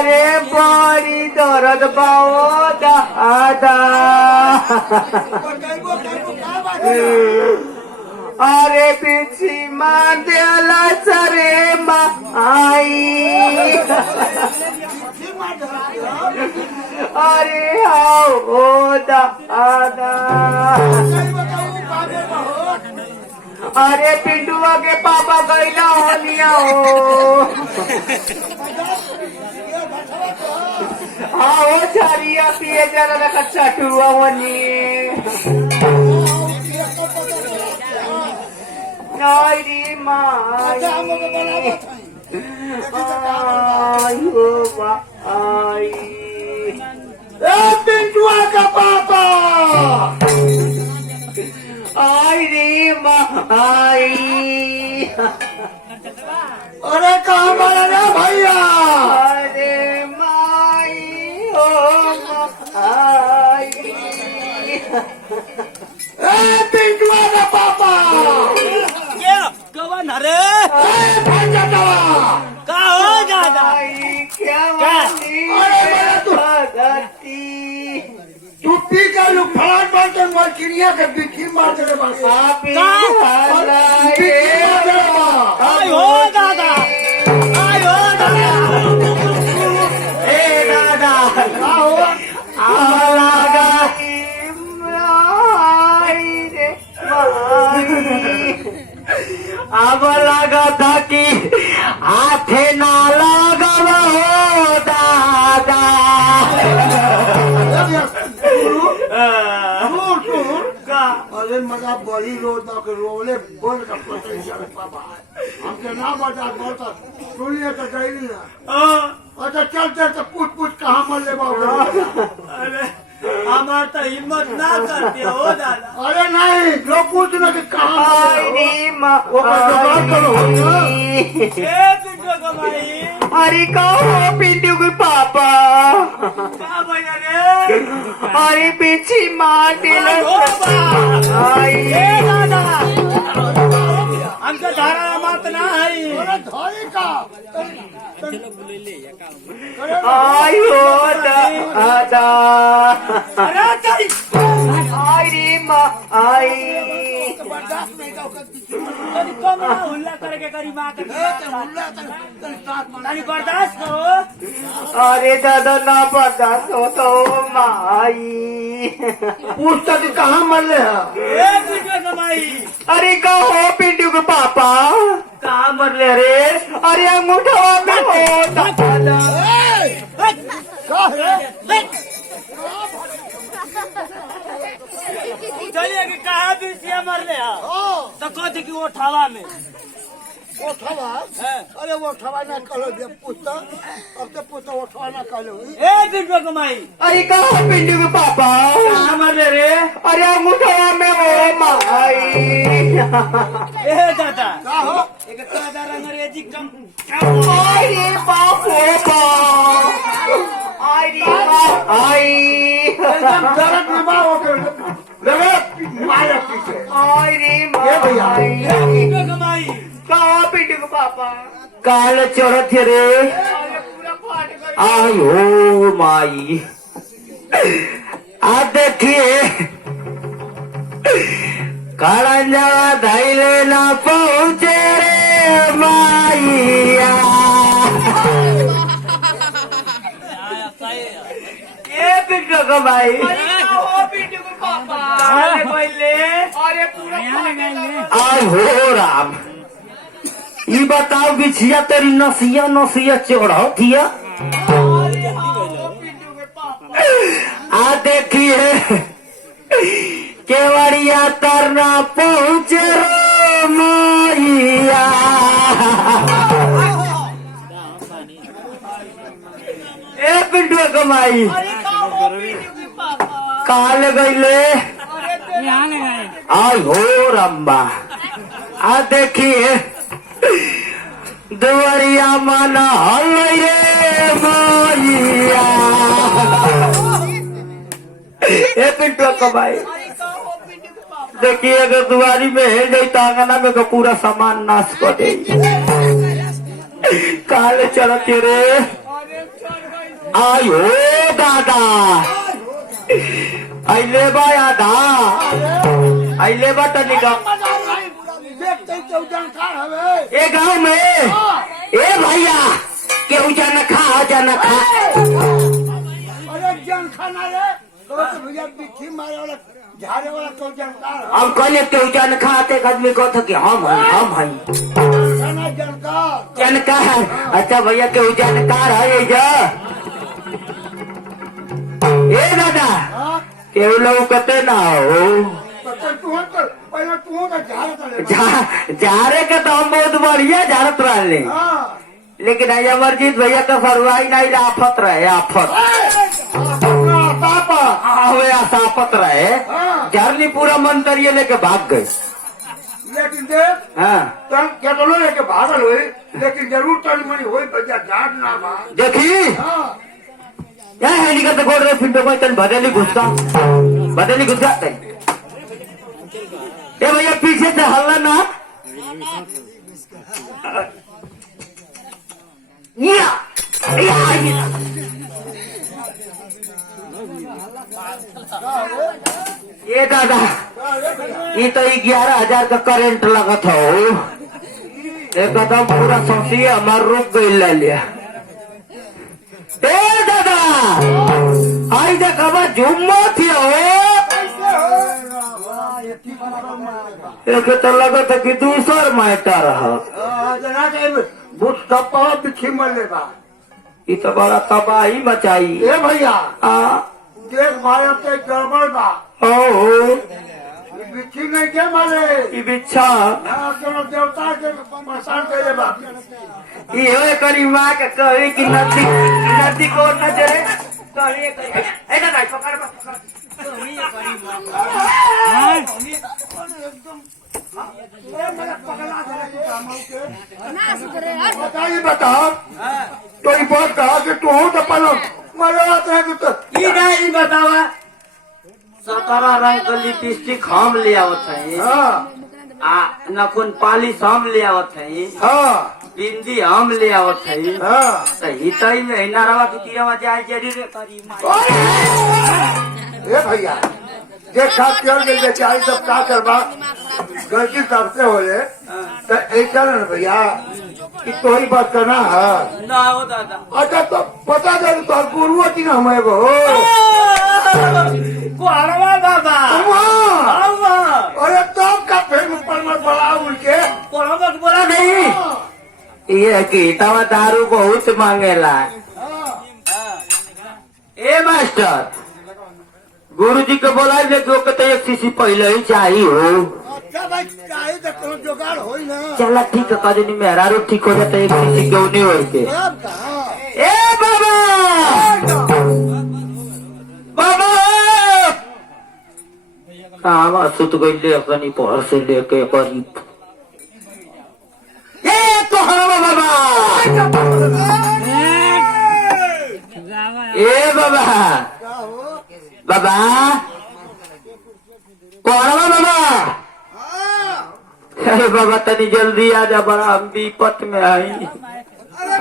अरे बड़ी दर्द बाओ दादा अरे पीछी मार देला सरे माई अरे आओ ओ दादा अरे पिंडुआ के पापा गईला होनिया हो आओ छारिया पिए जरा रखा चटुआ होनी नारी माई आयो आई पिंटुआ का पापा आई रे माई अरे कहाँ मारा रे भैया अरे माई ओ माई पिंटुआ का पापा कवन अरे भांजा दवा का हो दादा क्या भगती टूटी का लुक फलाट बांटन वाल किनिया के बिखी मार दे बस आयो दादा आयो दादा ए दादा आओ आलागा माई रे माई अब लगा था कि हाथे ना लगा हो दादा अरे मजा बड़ी रोड ना के रोले बोल का पता ही चले पापा हमके ना बता बोलता सुनिए तो गई ना अच्छा चलते तो पूछ कहाँ मर ले बाबू अरे हमार तो हिम्मत ना करते हो दादा अरे नहीं जो पूछना कि कहाँ अरे माँ वो जुगाड़ करो ए पिंटू कमाई अरे कहो पिंटू के पापा का भैया रे अरे पीछे मार दिला आई ए दादा हमसे धारा मत ना है अरे धोई का आयो दादा अरे तेरी अरे माँ आई तेरी कम ना हुल्ला करके करी माँ के तानी बर्दाश्त करो अरे दादा ना बर्दाश्त हो तो माई पूछता कि कहाँ मर ले है ए पिंटू कमाई अरे कहो पिंटू के पापा कहाँ मर ले रे अरे अंगूठा में हो दादा चलिए कि कहाँ भी से मर ले तो कहते कि वो ठावा में वो ठवा अरे वो ठवा ना करो जब पूछता अब तो पूछता वो ठवा ना करो ए पिंटू कमाई अरे कहो पिंटू के पापा कहाँ मर ले रे अरे अंगूठा में हो माई ए दादा एक दादा अंग्रेजी कम अरे बाप रे बाप अरे बाप आई एकदम दर्द में बात होकर लगे माया पीछे अरे भैया। पिंटू कमाई कहो पिंटू के पापा काल चढ़त रे पूरा फाट कर आयो माई आ देखिए काळंजा धाइले ना पहुंचे रे माईया ए पिंटू के भाई अरे कहो पिंटू के पापा अरे पहले अरे पूरा फाट कर आय हो राम ई बताओ बिछिया तेरी नसिया नसिया चढ़तिया आ देखिए केवड़िया तरना पहुंचे रो मैया ए पिंटू कमाई काल गईले आय हो रंबा आ देखिए दुवरिया माना हल रे मैया ए पिंटू कमाई देखिए अगर दुआरी में है नहीं तो आंगना में का पूरा सामान नाश कर दे काल चढ़ते रे आयो दादा अले बा आधा अले बा तनिका देखते तो जानकार हवे ए गांव में ए भैया केहू जाना खा जाना खा अरे जान खाना रे तो भैया बिठी मारे वाला झाड़े वाला तो जानकार हम कहले केहू जाना खाते आदमी को था कि हम हैं खाना जानकार जानकार अच्छा भैया केहू जानकार है ये जा ए दादा केहू लोग कहते ना हो पहले तू तो झाड़ झारे का तो हम बहुत बढ़िया झाड़त रहे लेकिन आई अमरजीत भैया का फरवाई नहीं आफत रहे आफत पापा हुए आसाफत रहे झरनी पूरा मंतरिये लेके भाग गए लेकिन देख हाँ क्या तो लेके भागल हुई लेकिन जरूर तन मनी हुई भैया झाड़ ना बा देखी यहाँ है निकल तो गोड़ रहे फिर कोई तन बदली घुसका ए भैया पीछे से हल्ला ना ये दादा ये तो 11,000 का करंट लगत हो एकदम पूरा सोचिए हमार रुक गई ले लिया ए दादा आई देखा झुम्मो थी हो एक तो लगा था कि दूसर मैटर है बुट टप्पा बिठी मर ले बा ये तो बड़ा तबाही मचाई ए भैया आ देख भाई अब तो गड़बड़ बा ओ बिठी नहीं के मारे ये बिच्छा चलो देवता के परेशान करे बा ये करी माँ के कही कि नदी को नजरे कही करी ना पकड़ बताइए बता तो ये बात कहा कि तू हो तो पलो मरे है तो ई नहीं बतावा 17 रंग का लिपस्टिक हम ले आवत है हाँ आ नखुन पालिश हम ले आवत है हाँ बिंदी हम ले आवत है हाँ सही तई में नारवा की तीरवा जाए जरी रे करी ए भैया देखा चल गई बेचारी सब का करबा गलती सबसे हो ले तो ऐसा ना भैया कि कोई बात करना है ना हो दादा अच्छा तो पता चल तो गुरुआ की ना हमें वो कोहरवा बाबा बाबा अरे तो का फिर ऊपर में बड़ा उनके कोहरवा बोला नहीं ये गीता दारू बहुत मांगेला ए मास्टर गुरु जी को बोला लेकिन तो एक शीशी पहले ही चाहिए हो अच्छा भाई चाहे तो कोनो जुगाड़ हो ही ना चला ठीक है कभी नहीं मेरा रो ठीक हो जाता एक शीशी क्यों नहीं हो के अब कहाँ ए बाबा बाबा कहाँ सुत गई ले अपनी पहर से लेके करीब ए तो हरा बाबा ए बाबा क्या हो बाबा कौन बाबा हाँ अरे बाबा तनी जल्दी आ जा बड़ा हम विपत में आई अरे